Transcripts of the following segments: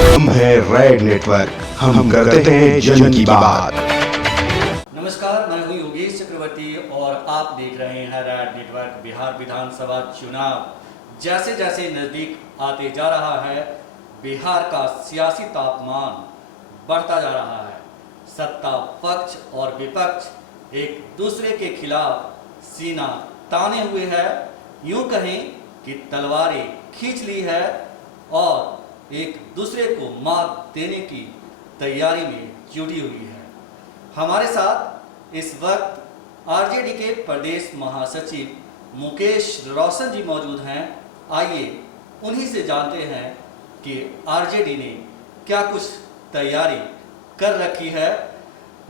हम है red network, हम करते हैं जन की बात। नमस्कार, मैं हूं योगेश चक्रवर्ती और आप देख रहे हैं रेड नेटवर्क। बिहार विधानसभा चुनाव जैसे जैसे नज़दीक आते जा रहा है, बिहार का सियासी तापमान बढ़ता जा रहा है। सत्ता पक्ष और विपक्ष एक दूसरे के खिलाफ सीना ताने हुए है, यूं कहें कि तलवारें खींच ली है और एक दूसरे को मात देने की तैयारी में जुटी हुई है। हमारे साथ इस वक्त आरजेडी के प्रदेश महासचिव मुकेश रोशन जी मौजूद हैं। आइए उन्हीं से जानते हैं कि आरजेडी ने क्या कुछ तैयारी कर रखी है।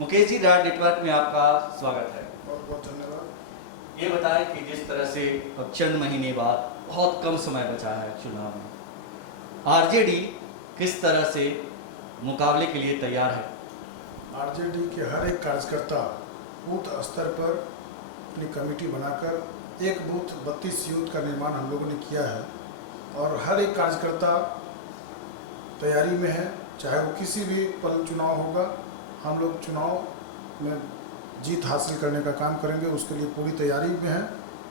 मुकेश जी, रेड नेटवर्क में आपका स्वागत है। बहुत बहुत धन्यवाद। ये बताएं कि जिस तरह से अब चंद महीने बाद बहुत कम समय बचा है चुनाव में, आरजेडी किस तरह से मुकाबले के लिए तैयार है? आरजेडी के हर एक कार्यकर्ता बूथ स्तर पर अपनी कमेटी बनाकर एक बूथ 32 यूथ का निर्माण हम लोगों ने किया है और हर एक कार्यकर्ता तैयारी में है। चाहे वो किसी भी पल चुनाव होगा, हम लोग चुनाव में जीत हासिल करने का काम करेंगे, उसके लिए पूरी तैयारी में है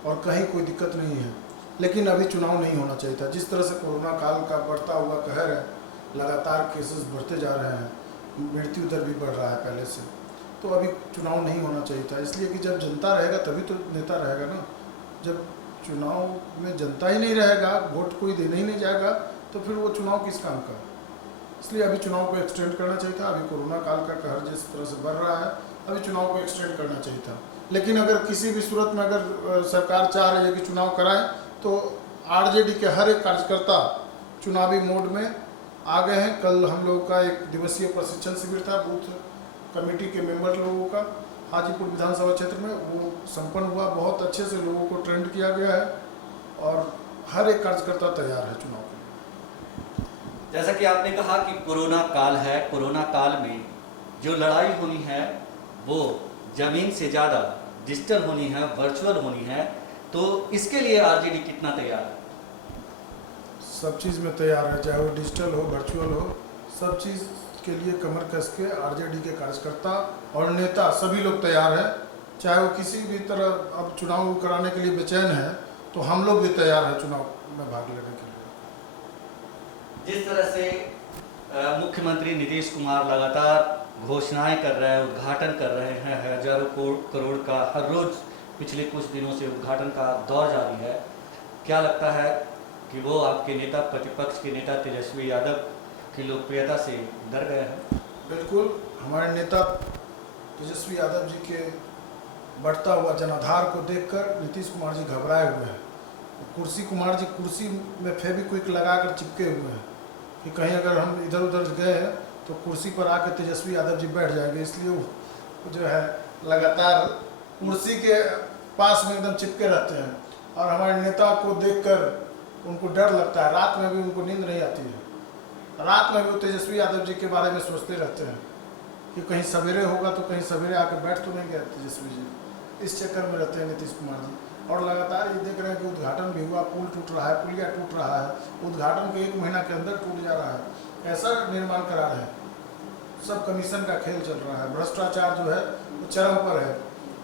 और कहीं कोई दिक्कत नहीं है। लेकिन अभी चुनाव नहीं होना चाहिए था। जिस तरह से कोरोना काल का बढ़ता हुआ कहर है, लगातार केसेस बढ़ते जा रहे हैं, मृत्यु दर भी बढ़ रहा है पहले से, तो अभी चुनाव नहीं होना चाहिए था। इसलिए कि जब जनता रहेगा तभी तो नेता रहेगा ना। जब चुनाव में जनता ही नहीं रहेगा, वोट कोई देने ही नहीं जाएगा, तो फिर वो चुनाव किस काम का? इसलिए अभी चुनाव को एक्सटेंड करना चाहिए था। अभी कोरोना काल का कहर जिस तरह से बढ़ रहा है, अभी चुनाव को एक्सटेंड करना चाहिए था। लेकिन अगर किसी भी सूरत में अगर सरकार चाह रही है कि चुनाव कराएं, तो आरजेडी के हर एक कार्यकर्ता चुनावी मोड में आ गए हैं। कल हम लोगों का एक दिवसीय प्रशिक्षण शिविर था बूथ कमेटी के मेंबर लोगों का हाजीपुर विधानसभा क्षेत्र में, वो संपन्न हुआ। बहुत अच्छे से लोगों को ट्रेंड किया गया है और हर एक कार्यकर्ता तैयार है चुनाव के लिए। जैसा कि आपने कहा कि कोरोना काल है, कोरोना काल में जो लड़ाई होनी है वो जमीन से ज़्यादा डिजिटल होनी है, वर्चुअल होनी है, तो इसके लिए आरजेडी कितना तैयार है? सब चीज़ में तैयार है, चाहे वो डिजिटल हो, वर्चुअल हो, सब चीज़ के लिए कमर कस के आरजेडी के कार्यकर्ता और नेता सभी लोग तैयार है। चाहे वो किसी भी तरह अब चुनाव कराने के लिए बेचैन है, तो हम लोग भी तैयार हैं चुनाव में भाग लेने के लिए। जिस तरह से मुख्यमंत्री नीतीश कुमार लगातार घोषणाएं कर रहे हैं, उद्घाटन कर रहे हैं, हजारों करोड़ का हर रोज पिछले कुछ दिनों से उद्घाटन का दौर जारी है, क्या लगता है कि वो आपके नेता, प्रतिपक्ष के नेता तेजस्वी यादव की लोकप्रियता से डर गए हैं? बिल्कुल, हमारे नेता तेजस्वी यादव जी के बढ़ता हुआ जनाधार को देखकर नीतीश कुमार जी घबराए हुए हैं। कुमार जी कुर्सी में फेविक्विक लगाकर चिपके हुए हैं कि कहीं अगर हम इधर उधर गए हैं तो कुर्सी पर आकर तेजस्वी यादव जी बैठ जाएंगे। इसलिए वो जो है लगातार कुर्सी के पास में एकदम चिपके रहते हैं और हमारे नेता को देखकर उनको डर लगता है। रात में भी उनको नींद नहीं आती है। रात में भी वो तेजस्वी यादव जी के बारे में सोचते रहते हैं कि कहीं सवेरे होगा तो कहीं सवेरे आकर बैठ तो नहीं गए तेजस्वी जी। इस चक्कर में रहते हैं नीतीश कुमार जी। और लगातार ये देख रहे हैं कि उद्घाटन भी हुआ, पुल टूट रहा है, पुलिया टूट रहा है, उद्घाटन के 1 महीना के अंदर टूट जा रहा है। ऐसा निर्माण करा रहे हैं। सब कमीशन का खेल चल रहा है। भ्रष्टाचार जो है वो चरम पर है।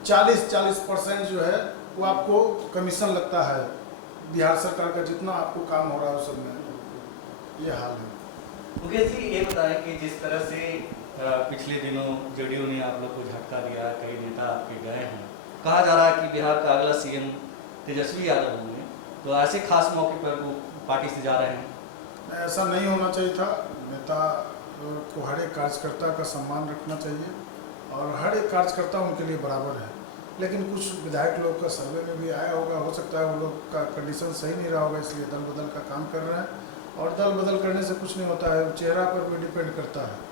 40% जो है वो आपको कमीशन लगता है। बिहार सरकार का जितना आपको काम हो रहा है उस सब में ये हाल है। मुकेश जी, ये बताएं कि जिस तरह से पिछले दिनों जेडीयू ने आप लोग को झटका दिया, कई नेता आपके गए हैं, कहा जा रहा है कि बिहार का अगला सीएम तेजस्वी यादव होंगे, तो ऐसे खास मौके पर वो पार्टी से जा रहे हैं? ऐसा नहीं होना चाहिए था। नेता को हर एक कार्यकर्ता का सम्मान रखना चाहिए और हर एक कार्यकर्ता उनके लिए बराबर है। लेकिन कुछ विधायक लोग का सर्वे में भी आया होगा, हो सकता है वो लोग का कंडीशन सही नहीं रहा होगा, इसलिए दल बदल का काम कर रहे हैं। और दल बदल करने से कुछ नहीं होता है, चेहरा पर भी डिपेंड करता है।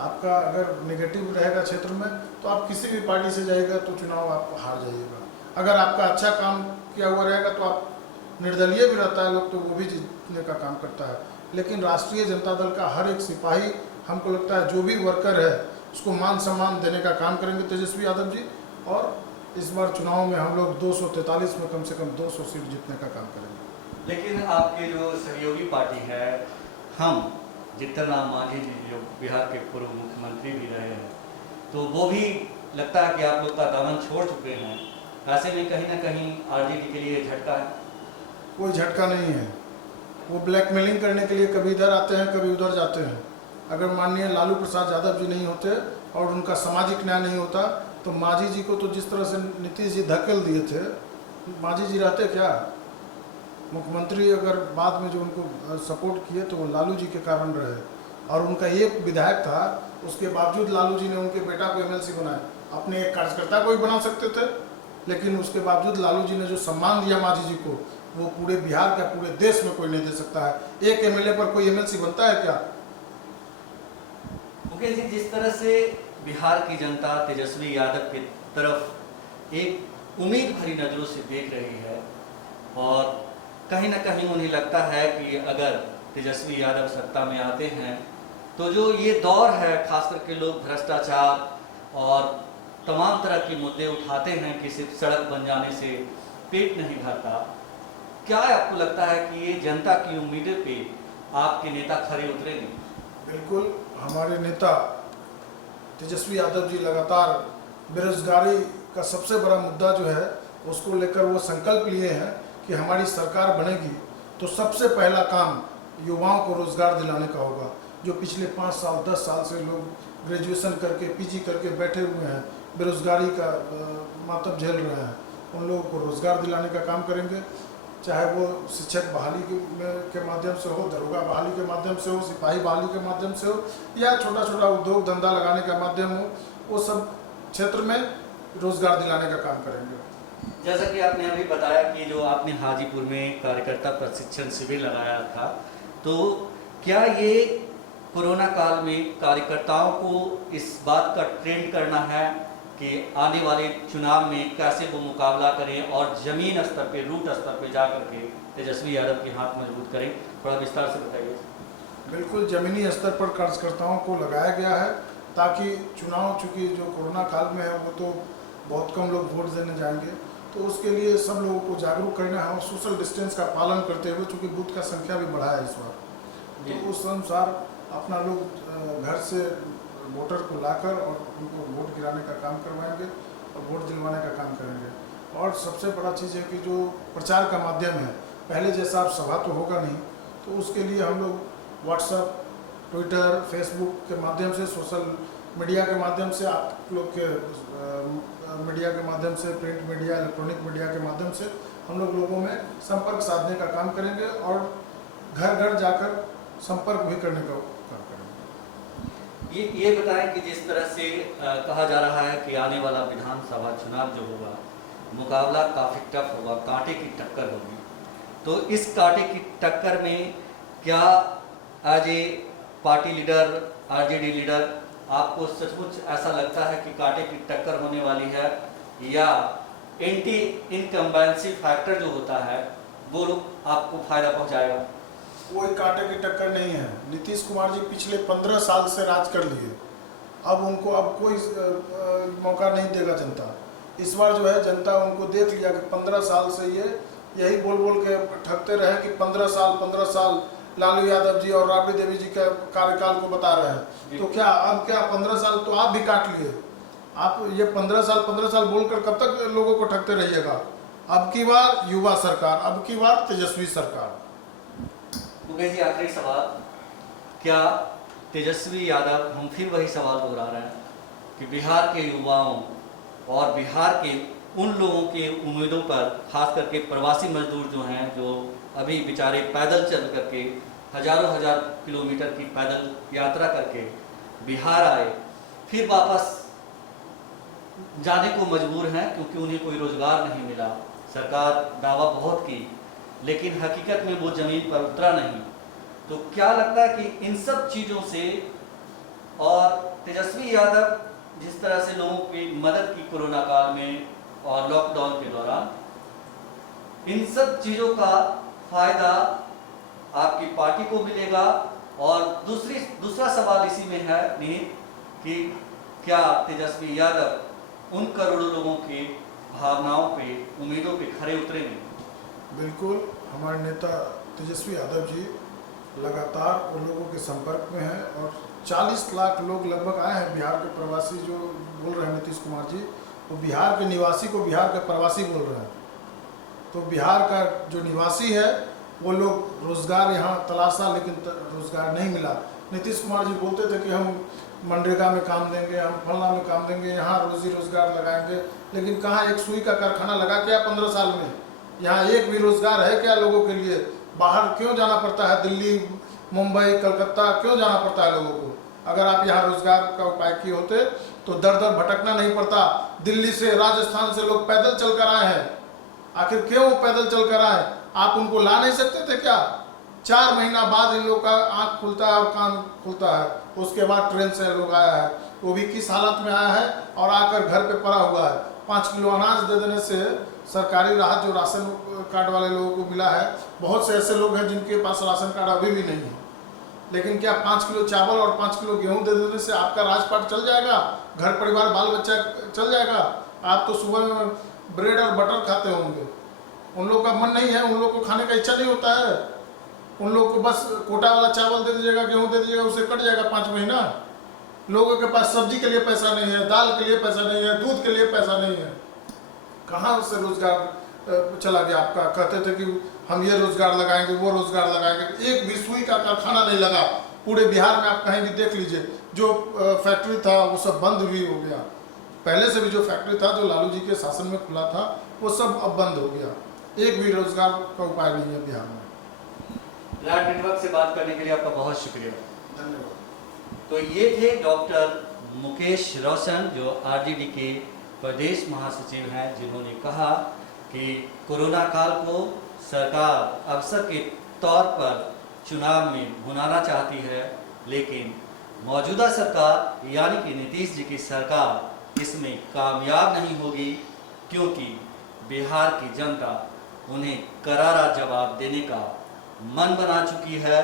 आपका अगर नेगेटिव रहेगा क्षेत्र में तो आप किसी भी पार्टी से जाइएगा तो चुनाव आप हार जाइएगा। अगर आपका अच्छा काम किया हुआ रहेगा तो आप निर्दलीय भी रहता है लोग तो वो भी जीतने का काम करता है। लेकिन राष्ट्रीय जनता दल का हर एक सिपाही, हमको लगता है जो भी वर्कर है उसको मान सम्मान देने का काम करेंगे तेजस्वी यादव जी। और इस बार चुनाव में हम लोग 243 में कम से कम 200 सीट जीतने का काम करेंगे। लेकिन आपके जो सहयोगी पार्टी है हम, जीतनराम मांझी जी जो बिहार के पूर्व मुख्यमंत्री भी रहे हैं, तो वो भी लगता है कि आप लोग का दामन छोड़ चुके हैं। ऐसे में कहीं ना कहीं आरजेडी के लिए झटका है। कोई झटका नहीं है। वो ब्लैकमेलिंग करने के लिए कभी इधर आते हैं, कभी उधर जाते हैं। अगर माननीय लालू प्रसाद यादव जी नहीं होते और उनका सामाजिक न्याय नहीं होता तो मांझी जी को तो जिस तरह से नीतीश जी धकेल दिए थे, मांझी जी रहते क्या मुख्यमंत्री? अगर बाद में जो उनको सपोर्ट किए तो वो लालू जी के कारण रहे, और उनका एक विधायक था, उसके बावजूद लालू जी ने उनके बेटा को एमएलसी बनाया। अपने एक कार्यकर्ता को ही बना सकते थे, लेकिन उसके बावजूद लालू जी ने जो सम्मान दिया मांझी जी को, वो पूरे बिहार का, पूरे देश में कोई नहीं दे सकता है। एक एमएलए पर कोई एमएलसी बनता है क्या? मुकेश जी, जिस तरह से बिहार की जनता तेजस्वी यादव की तरफ एक उम्मीद भरी नज़रों से देख रही है, और कहीं ना कहीं उन्हें लगता है कि अगर तेजस्वी यादव सत्ता में आते हैं तो जो ये दौर है, खास करके लोग भ्रष्टाचार और तमाम तरह के मुद्दे उठाते हैं कि सिर्फ सड़क बन जाने से पेट नहीं भरता, क्या आपको लगता है कि ये जनता की उम्मीदें पे आपके नेता खरे उतरेंगे? बिल्कुल, हमारे नेता तेजस्वी यादव जी लगातार बेरोजगारी का सबसे बड़ा मुद्दा जो है उसको लेकर वो संकल्प लिए हैं कि हमारी सरकार बनेगी तो सबसे पहला काम युवाओं को रोजगार दिलाने का होगा। जो पिछले 5 साल 10 साल से लोग ग्रेजुएशन करके पीजी करके बैठे हुए हैं, बेरोजगारी का मातम झेल रहे हैं, उन लोगों को रोजगार दिलाने का काम करेंगे। चाहे वो शिक्षक बहाली के माध्यम से हो, दरोगा बहाली के माध्यम से हो, सिपाही बहाली के माध्यम से हो, या छोटा छोटा उद्योग धंधा लगाने का माध्यम हो, वो सब क्षेत्र में रोजगार दिलाने का काम करेंगे। जैसा कि आपने अभी बताया कि जो आपने हाजीपुर में कार्यकर्ता प्रशिक्षण शिविर लगाया था, तो क्या ये कोरोना काल में कार्यकर्ताओं को इस बात का ट्रेंड करना है कि आने वाले चुनाव में कैसे वो मुकाबला करें और जमीन स्तर पे, रूट स्तर पे जा करके तेजस्वी यादव के हाथ मजबूत करें? थोड़ा विस्तार से बताइए। बिल्कुल, जमीनी स्तर पर कार्यकर्ताओं को लगाया गया है ताकि चुनाव, चूँकि जो कोरोना काल में है वो तो बहुत कम लोग वोट देने जाएंगे, तो उसके लिए सब लोगों को जागरूक करना है और सोशल डिस्टेंस का पालन करते हुए, चूँकि बूथ का संख्या भी बढ़ा है इस बार, तो उस अनुसार अपना लोग घर से वोटर को लाकर और उनको वोट गिराने का काम करवाएंगे और वोट दिलवाने का काम करेंगे। और सबसे बड़ा चीज़ है कि जो प्रचार का माध्यम है, पहले जैसा अब सभा तो होगा नहीं, तो उसके लिए हम लोग व्हाट्सएप, ट्विटर, फेसबुक के माध्यम से, सोशल मीडिया के माध्यम से, आप लोग के मीडिया के माध्यम से, प्रिंट मीडिया, इलेक्ट्रॉनिक मीडिया के माध्यम से हम लोग लोगों में संपर्क साधने का काम करेंगे और घर घर जाकर संपर्क भी करने का काम करेंगे। ये बताएं कि जिस तरह से कहा जा रहा है कि आने वाला विधानसभा चुनाव जो होगा, मुकाबला काफ़ी टफ होगा, कांटे की टक्कर होगी, तो इस कांटे की टक्कर में क्या as a party leader, RJD leader, आपको सचमुच ऐसा लगता है कि कांटे की टक्कर होने वाली है, या एंटी इनकम्बेंसी फैक्टर जो होता है वो आपको फायदा पहुंचाएगा? कोई कांटे की टक्कर नहीं है। नीतीश कुमार जी पिछले 15 साल से राज कर लिए, अब उनको अब कोई मौका नहीं देगा जनता। इस बार जो है जनता उनको देख लिया कि 15 साल से ये यही बोल बोल के ठगते रहे कि 15 साल लालू यादव जी और राबड़ी देवी जी के कार्यकाल को बता रहे हैं, तो क्या अब क्या 15 साल तो आप भी काट लिए। आप ये 15 साल बोलकर कब तक लोगों को ठगते रहिएगा? अब की बार युवा सरकार, अब की बार तेजस्वी सरकार। मुकेश जी, आखिरी सवाल, क्या तेजस्वी यादव, हम फिर वही सवाल दोहरा रहे हैं कि बिहार के युवाओं और बिहार के उन लोगों के उम्मीदों पर, खास करके प्रवासी मजदूर जो हैं, जो अभी बेचारे पैदल चल करके हजारों हजार किलोमीटर की पैदल यात्रा करके बिहार आए, फिर वापस जाने को मजबूर हैं क्योंकि उन्हें कोई रोजगार नहीं मिला। सरकार दावा बहुत की, लेकिन हकीकत में वो ज़मीन पर उतरा नहीं। तो क्या लगता है कि इन सब चीज़ों से, और तेजस्वी यादव जिस तरह से लोगों की मदद की कोरोना काल में और लॉकडाउन के दौरान, इन सब चीज़ों का फायदा आपकी पार्टी को मिलेगा? और दूसरा सवाल इसी में है निहित कि क्या तेजस्वी यादव उन करोड़ों लोगों की भावनाओं पे, उम्मीदों पे खरे उतरेंगे? बिल्कुल, हमारे नेता तेजस्वी यादव जी लगातार उन लोगों के संपर्क में है और 40 लाख लोग लगभग आए हैं बिहार के प्रवासी। जो बोल रहे हैं नीतीश कुमार जी, वो बिहार के निवासी को बिहार का प्रवासी बोल रहे हैं। तो बिहार का जो निवासी है वो लोग रोज़गार यहाँ तलाशा, लेकिन रोज़गार नहीं मिला। नीतीश कुमार जी बोलते थे कि हम मनरेगा में काम देंगे, हम फलना में काम देंगे, यहाँ रोजी रोज़गार लगाएंगे, लेकिन कहाँ एक सुई का कारखाना लगा क्या 15 साल में? यहाँ एक भी रोज़गार है क्या लोगों के लिए? बाहर क्यों जाना पड़ता है? दिल्ली, मुंबई, कलकत्ता क्यों जाना पड़ता है लोगों को? अगर आप यहाँ रोज़गार का उपाय किए होते तो दर दर भटकना नहीं पड़ता। दिल्ली से, राजस्थान से लोग पैदल चल कर आए हैं। आखिर क्यों पैदल चल कर आए? आप उनको ला नहीं सकते थे क्या? 4 महीना बाद इन लोग का आँख खुलता है और कान खुलता है, उसके बाद ट्रेन से लोग आया है, वो भी किस हालत में आया है और आकर घर पे पड़ा हुआ है। 5 किलो अनाज दे देने से सरकारी राहत जो राशन कार्ड वाले लोगों को मिला है, बहुत से ऐसे लोग हैं जिनके पास राशन कार्ड अभी भी नहीं है, लेकिन क्या 5 किलो चावल और 5 किलो गेहूं दे देने से आपका राजपाट चल जाएगा? घर परिवार बाल बच्चा चल जाएगा? आप तो सुबह में ब्रेड और बटर खाते होंगे। उन लोग का मन नहीं है, उन लोग को खाने का इच्छा नहीं होता है। उन लोग को बस कोटा वाला चावल दे दीजिएगा, गेहूं दे दीजिएगा, उससे कट जाएगा 5 महीना। लोगों के पास सब्जी के लिए पैसा नहीं है, दाल के लिए पैसा नहीं है, दूध के लिए पैसा नहीं है। कहाँ से रोजगार चला गया आपका? कहते थे कि हम ये रोजगार लगाएंगे, वो रोजगार लगाएंगे, एक भी सुई का कारखाना नहीं लगा। पूरे बिहार में आप कहीं भी देख लीजिए, जो फैक्ट्री था वो सब बंद भी हो गया। पहले से भी जो फैक्ट्री था, जो लालू जी के शासन में खुला था, वो सब अब बंद हो गया। एक भी रोजगार का उपाय नहीं है बिहार में। राज नेटवर्क से बात करने के लिए आपका बहुत शुक्रिया, धन्यवाद। तो ये थे डॉक्टर मुकेश रोशन, जो आरजेडी के प्रदेश महासचिव हैं, जिन्होंने कहा कि कोरोना काल को सरकार अवसर के तौर पर चुनाव में भुनाना चाहती है, लेकिन मौजूदा सरकार यानी कि नीतीश जी की सरकार इसमें कामयाब नहीं होगी, क्योंकि बिहार की जनता उन्हें करारा जवाब देने का मन बना चुकी है।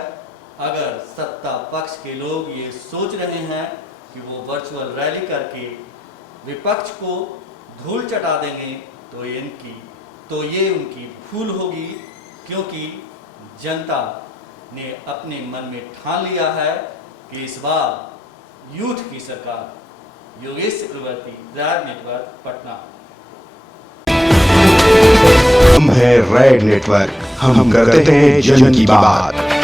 अगर सत्ता पक्ष के लोग ये सोच रहे हैं कि वो वर्चुअल रैली करके विपक्ष को धूल चटा देंगे, तो ये उनकी भूल होगी, क्योंकि जनता ने अपने मन में ठान लिया है कि इस बार यूथ की सरकार। योगेश चक्रवर्ती, राज नेटवर्क, पटना। हम है रेड नेटवर्क, हम करते हैं जन की बात।